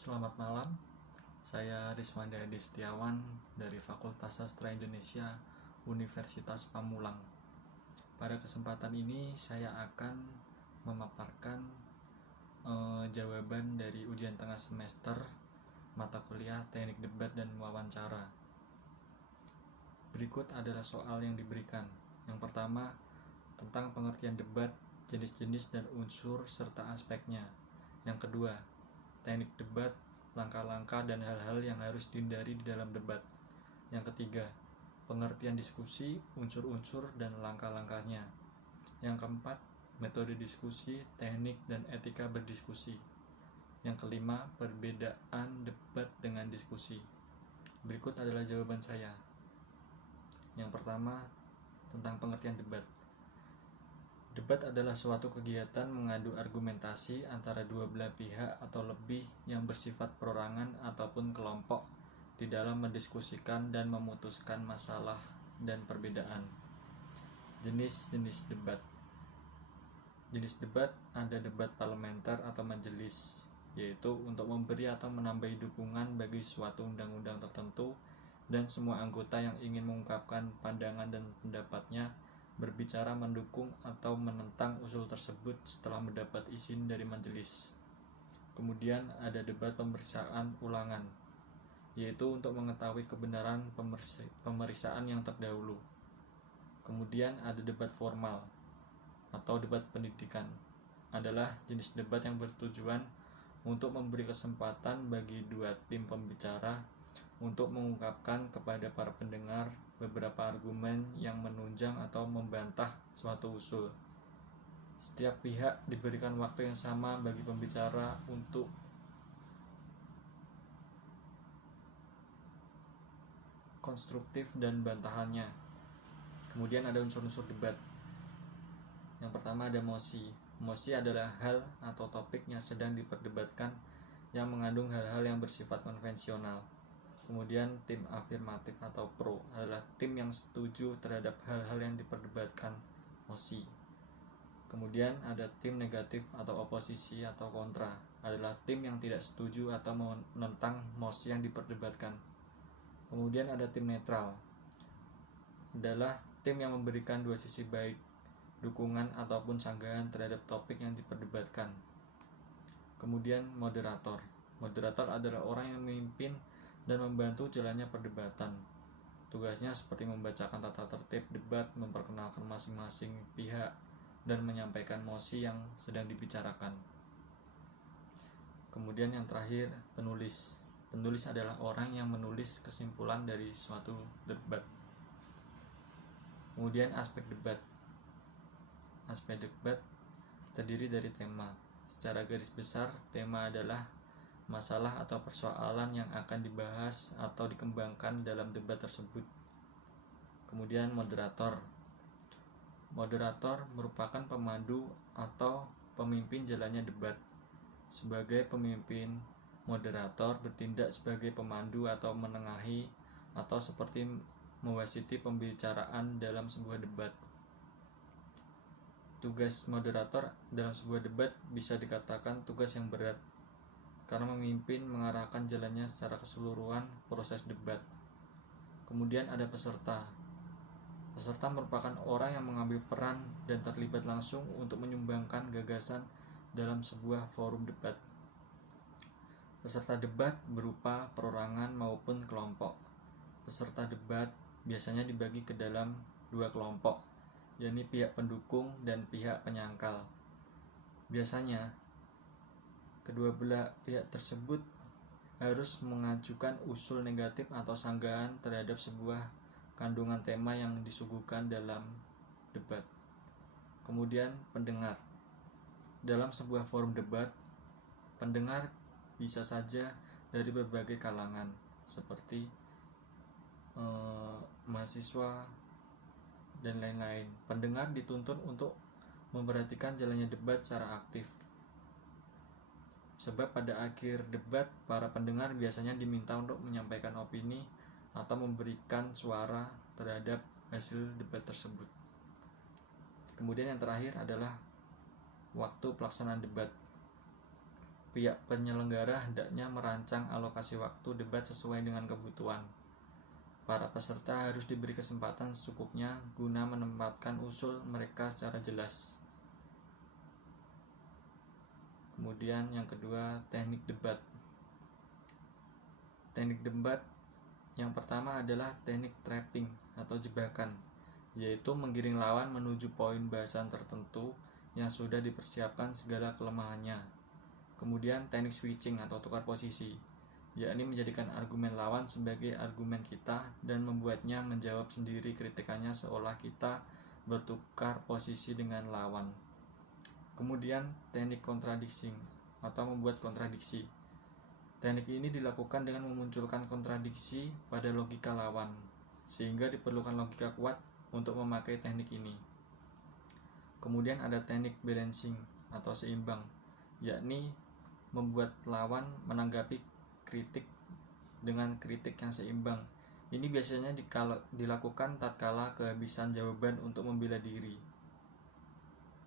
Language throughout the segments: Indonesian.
Selamat malam, saya Riswanda Adi Setiawan dari Fakultas Sastra Indonesia Universitas Pamulang. Pada kesempatan ini saya akan memaparkan jawaban dari ujian tengah semester mata kuliah Teknik Debat dan Wawancara. Berikut adalah soal yang diberikan. Yang pertama, tentang pengertian debat, jenis-jenis dan unsur serta aspeknya. Yang kedua, teknik debat, langkah-langkah dan hal-hal yang harus dihindari di dalam debat. Yang ketiga, pengertian diskusi, unsur-unsur dan langkah-langkahnya. Yang keempat, metode diskusi, teknik dan etika berdiskusi. Yang kelima, perbedaan debat dengan diskusi. Berikut adalah jawaban saya. Yang pertama, tentang pengertian debat. Debat adalah suatu kegiatan mengadu argumentasi antara dua belah pihak atau lebih yang bersifat perorangan ataupun kelompok di dalam mendiskusikan dan memutuskan masalah dan perbedaan. Jenis-jenis debat. Jenis debat ada debat parlementer atau majelis, yaitu untuk memberi atau menambahi dukungan bagi suatu undang-undang tertentu dan semua anggota yang ingin mengungkapkan pandangan dan pendapatnya berbicara mendukung atau menentang usul tersebut setelah mendapat izin dari majelis. Kemudian ada debat pemeriksaan ulangan, yaitu untuk mengetahui kebenaran pemeriksaan yang terdahulu. Kemudian ada debat formal atau debat pendidikan, adalah jenis debat yang bertujuan untuk memberi kesempatan bagi dua tim pembicara untuk mengungkapkan kepada para pendengar beberapa argumen yang menunjang atau membantah suatu usul. Setiap pihak diberikan waktu yang sama bagi pembicara untuk konstruktif dan bantahannya. Kemudian ada unsur-unsur debat. Yang pertama ada mosi. Mosi adalah hal atau topik yang sedang diperdebatkan yang mengandung hal-hal yang bersifat konvensional. Kemudian tim afirmatif atau pro adalah tim yang setuju terhadap hal-hal yang diperdebatkan mosi. Kemudian ada tim negatif atau oposisi atau kontra, adalah tim yang tidak setuju atau menentang mosi yang diperdebatkan. Kemudian ada tim netral, adalah tim yang memberikan dua sisi baik, dukungan ataupun sanggahan terhadap topik yang diperdebatkan. Kemudian moderator. Moderator adalah orang yang memimpin dan membantu jalannya perdebatan. Tugasnya seperti membacakan tata tertib debat, memperkenalkan masing-masing pihak, dan menyampaikan mosi yang sedang dibicarakan. Kemudian yang terakhir, penulis. Penulis adalah orang yang menulis kesimpulan dari suatu debat. Kemudian aspek debat. Aspek debat terdiri dari tema. Secara garis besar, tema adalah masalah atau persoalan yang akan dibahas atau dikembangkan dalam debat tersebut. Kemudian moderator. Moderator merupakan pemandu atau pemimpin jalannya debat. Sebagai pemimpin, moderator bertindak sebagai pemandu atau menengahi atau seperti mewasiti pembicaraan dalam sebuah debat. Tugas moderator dalam sebuah debat bisa dikatakan tugas yang berat, karena memimpin mengarahkan jalannya secara keseluruhan proses debat. Kemudian ada peserta. Peserta merupakan orang yang mengambil peran dan terlibat langsung untuk menyumbangkan gagasan dalam sebuah forum debat. Peserta debat berupa perorangan maupun kelompok. Peserta debat biasanya dibagi ke dalam dua kelompok, yakni pihak pendukung dan pihak penyangkal. Biasanya kedua belah pihak tersebut harus mengajukan usul negatif atau sanggahan terhadap sebuah kandungan tema yang disuguhkan dalam debat. Kemudian pendengar. Dalam sebuah forum debat, pendengar bisa saja dari berbagai kalangan, seperti mahasiswa dan lain-lain. Pendengar dituntut untuk memperhatikan jalannya debat secara aktif. Sebab pada akhir debat, para pendengar biasanya diminta untuk menyampaikan opini atau memberikan suara terhadap hasil debat tersebut. Kemudian yang terakhir adalah waktu pelaksanaan debat. pihak penyelenggara hendaknya merancang alokasi waktu debat sesuai dengan kebutuhan. Para peserta harus diberi kesempatan secukupnya guna menempatkan usul mereka secara jelas. Kemudian yang kedua, teknik debat. Teknik debat yang pertama adalah teknik trapping atau jebakan, yaitu menggiring lawan menuju poin bahasan tertentu yang sudah dipersiapkan segala kelemahannya. Kemudian teknik switching atau tukar posisi, yakni menjadikan argumen lawan sebagai argumen kita dan membuatnya menjawab sendiri kritikannya seolah kita bertukar posisi dengan lawan. Kemudian teknik contradicting atau membuat kontradiksi. Teknik ini dilakukan dengan memunculkan kontradiksi pada logika lawan, sehingga diperlukan logika kuat untuk memakai teknik ini. Kemudian ada teknik balancing atau seimbang, yakni membuat lawan menanggapi kritik dengan kritik yang seimbang. Ini biasanya dilakukan tatkala kehabisan jawaban untuk membela diri.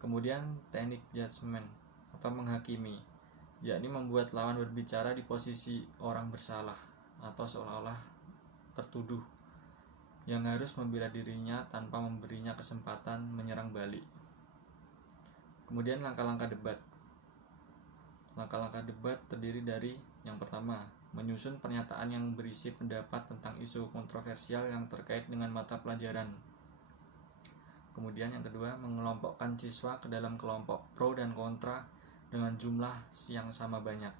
Kemudian teknik judgment atau menghakimi, yakni membuat lawan berbicara di posisi orang bersalah atau seolah-olah tertuduh yang harus membela dirinya tanpa memberinya kesempatan menyerang balik. Kemudian langkah-langkah debat. Langkah-langkah debat terdiri dari yang pertama, menyusun pernyataan yang berisi pendapat tentang isu kontroversial yang terkait dengan mata pelajaran. Kemudian yang kedua, mengelompokkan siswa ke dalam kelompok pro dan kontra dengan jumlah yang sama banyak.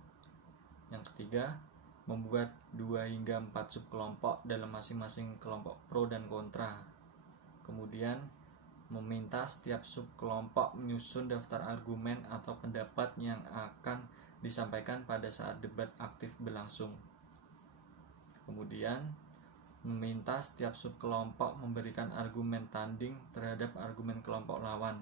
Yang ketiga, membuat 2 hingga 4 subkelompok dalam masing-masing kelompok pro dan kontra. Kemudian, meminta setiap subkelompok menyusun daftar argumen atau pendapat yang akan disampaikan pada saat debat aktif berlangsung. Kemudian, meminta setiap subkelompok memberikan argumen tanding terhadap argumen kelompok lawan.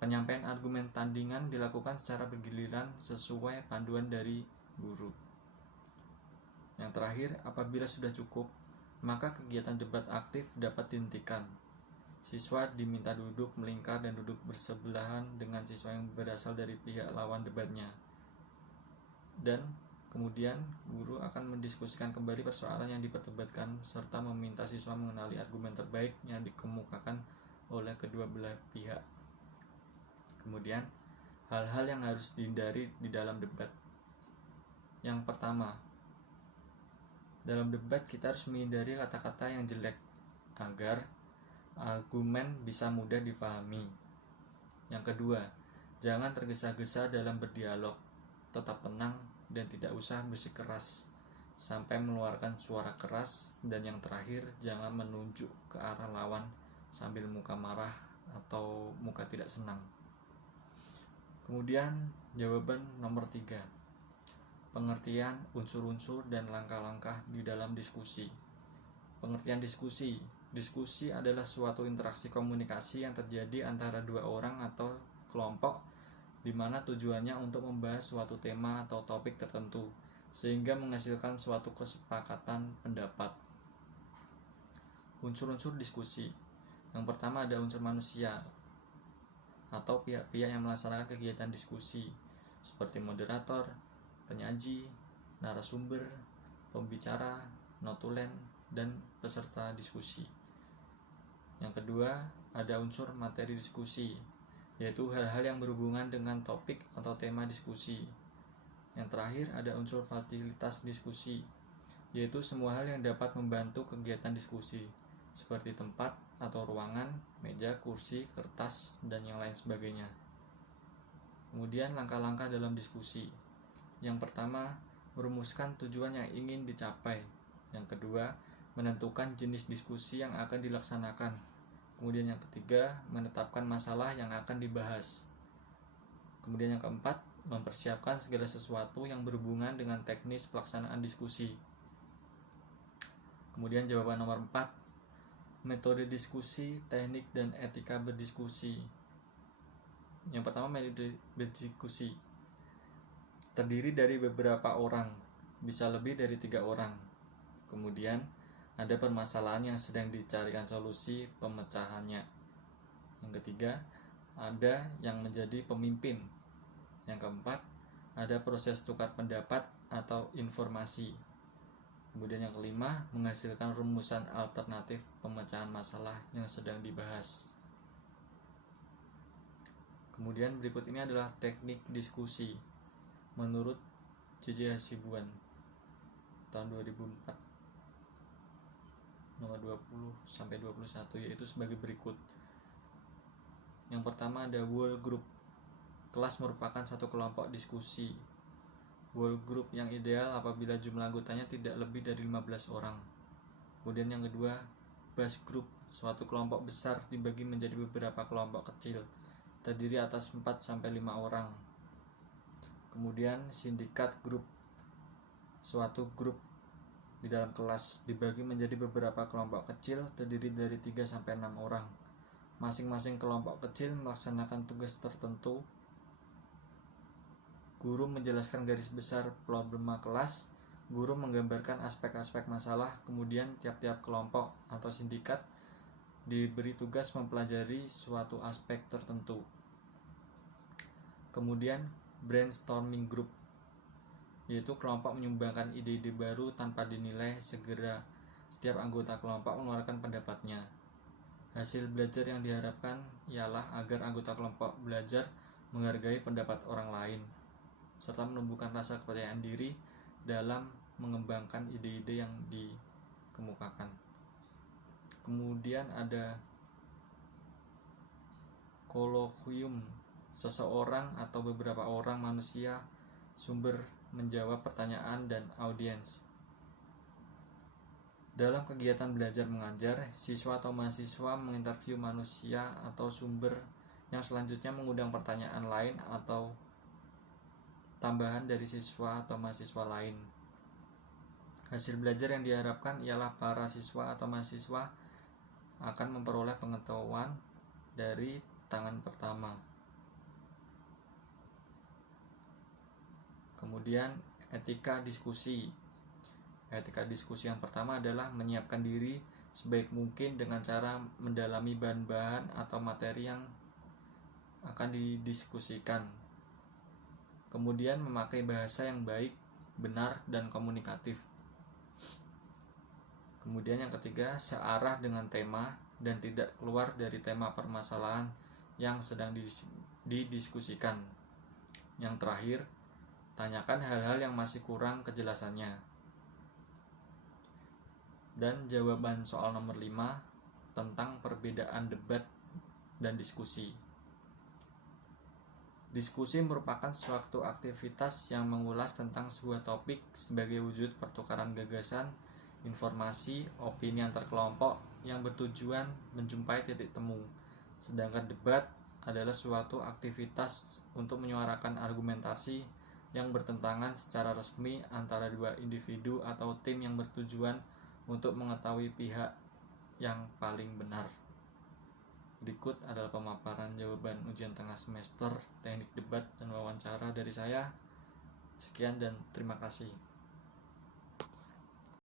Penyampaian argumen tandingan dilakukan secara bergiliran sesuai panduan dari guru. Yang terakhir, apabila sudah cukup, maka kegiatan debat aktif dapat dihentikan. Siswa diminta duduk melingkar dan duduk bersebelahan dengan siswa yang berasal dari pihak lawan debatnya. Dan kemudian guru akan mendiskusikan kembali persoalan yang diperdebatkan serta meminta siswa mengenali argumen terbaik yang dikemukakan oleh kedua belah pihak. Kemudian, hal-hal yang harus dihindari di dalam debat. Yang pertama, dalam debat kita harus menghindari kata-kata yang jelek agar argumen bisa mudah difahami. Yang kedua, jangan tergesa-gesa dalam berdialog, tetap tenang dan tidak usah bersikeras sampai mengeluarkan suara keras. Dan yang terakhir, jangan menunjuk ke arah lawan sambil muka marah atau muka tidak senang. Kemudian jawaban nomor 3, pengertian unsur-unsur dan langkah-langkah di dalam diskusi. Pengertian diskusi. Diskusi adalah suatu interaksi komunikasi yang terjadi antara 2 orang atau kelompok di mana tujuannya untuk membahas suatu tema atau topik tertentu sehingga menghasilkan suatu kesepakatan pendapat. Unsur-unsur diskusi. Yang pertama ada unsur manusia atau pihak-pihak yang melaksanakan kegiatan diskusi seperti moderator, penyaji, narasumber, pembicara, notulen, dan peserta diskusi. Yang kedua, ada unsur materi diskusi, yaitu hal-hal yang berhubungan dengan topik atau tema diskusi. Yang terakhir, ada unsur fasilitas diskusi, yaitu semua hal yang dapat membantu kegiatan diskusi, seperti tempat atau ruangan, meja, kursi, kertas, dan yang lain sebagainya. Kemudian, langkah-langkah dalam diskusi. Yang pertama, merumuskan tujuan yang ingin dicapai. Yang kedua, menentukan jenis diskusi yang akan dilaksanakan. Kemudian yang ketiga, menetapkan masalah yang akan dibahas. Kemudian yang keempat, mempersiapkan segala sesuatu yang berhubungan dengan teknis pelaksanaan diskusi. Kemudian jawaban nomor 4, metode diskusi, teknik, dan etika berdiskusi. Yang pertama, metode berdiskusi terdiri dari beberapa orang, bisa lebih dari 3 orang. Kemudian ada permasalahan yang sedang dicarikan solusi pemecahannya. Yang ketiga, ada yang menjadi pemimpin. Yang keempat, ada proses tukar pendapat atau informasi. Kemudian yang kelima, menghasilkan rumusan alternatif pemecahan masalah yang sedang dibahas. Kemudian berikut ini adalah teknik diskusi menurut J.J. Hasibuan tahun 2004 nomor 20-21, yaitu sebagai berikut. Yang pertama ada whole group. Kelas merupakan satu kelompok diskusi. Whole group yang ideal apabila jumlah anggotanya tidak lebih dari 15 orang. Kemudian yang kedua, bus group. Suatu kelompok besar dibagi menjadi beberapa kelompok kecil, terdiri atas 4-5 orang. Kemudian sindikat group. Suatu grup di dalam kelas dibagi menjadi beberapa kelompok kecil, terdiri dari 3-6 orang. Masing-masing kelompok kecil melaksanakan tugas tertentu. Guru menjelaskan garis besar problema kelas, guru menggambarkan aspek-aspek masalah, kemudian tiap-tiap kelompok atau sindikat diberi tugas mempelajari suatu aspek tertentu. Kemudian brainstorming group, yaitu kelompok menyumbangkan ide-ide baru tanpa dinilai, segera setiap anggota kelompok mengeluarkan pendapatnya. Hasil belajar yang diharapkan ialah agar anggota kelompok belajar menghargai pendapat orang lain, serta menumbuhkan rasa kepercayaan diri dalam mengembangkan ide-ide yang dikemukakan. Kemudian ada kolokvium, seseorang atau beberapa orang manusia sumber menjawab pertanyaan dan audiens. Dalam kegiatan belajar mengajar, siswa atau mahasiswa menginterview manusia atau sumber yang selanjutnya mengundang pertanyaan lain atau tambahan dari siswa atau mahasiswa lain. Hasil belajar yang diharapkan ialah para siswa atau mahasiswa akan memperoleh pengetahuan dari tangan pertama. Kemudian etika diskusi. Etika diskusi yang pertama adalah menyiapkan diri sebaik mungkin dengan cara mendalami bahan-bahan atau materi yang akan didiskusikan. Kemudian memakai bahasa yang baik, benar, dan komunikatif. Kemudian yang ketiga, searah dengan tema dan tidak keluar dari tema permasalahan yang sedang didiskusikan. Yang terakhir, tanyakan hal-hal yang masih kurang kejelasannya. Dan jawaban soal nomor 5 tentang perbedaan debat dan diskusi. Diskusi merupakan suatu aktivitas yang mengulas tentang sebuah topik sebagai wujud pertukaran gagasan, informasi, opini antar kelompok yang bertujuan menjumpai titik temu. Sedangkan debat adalah suatu aktivitas untuk menyuarakan argumentasi yang bertentangan secara resmi antara dua individu atau tim yang bertujuan untuk mengetahui pihak yang paling benar. Berikut adalah pemaparan jawaban ujian tengah semester teknik debat dan wawancara dari saya. Sekian dan terima kasih.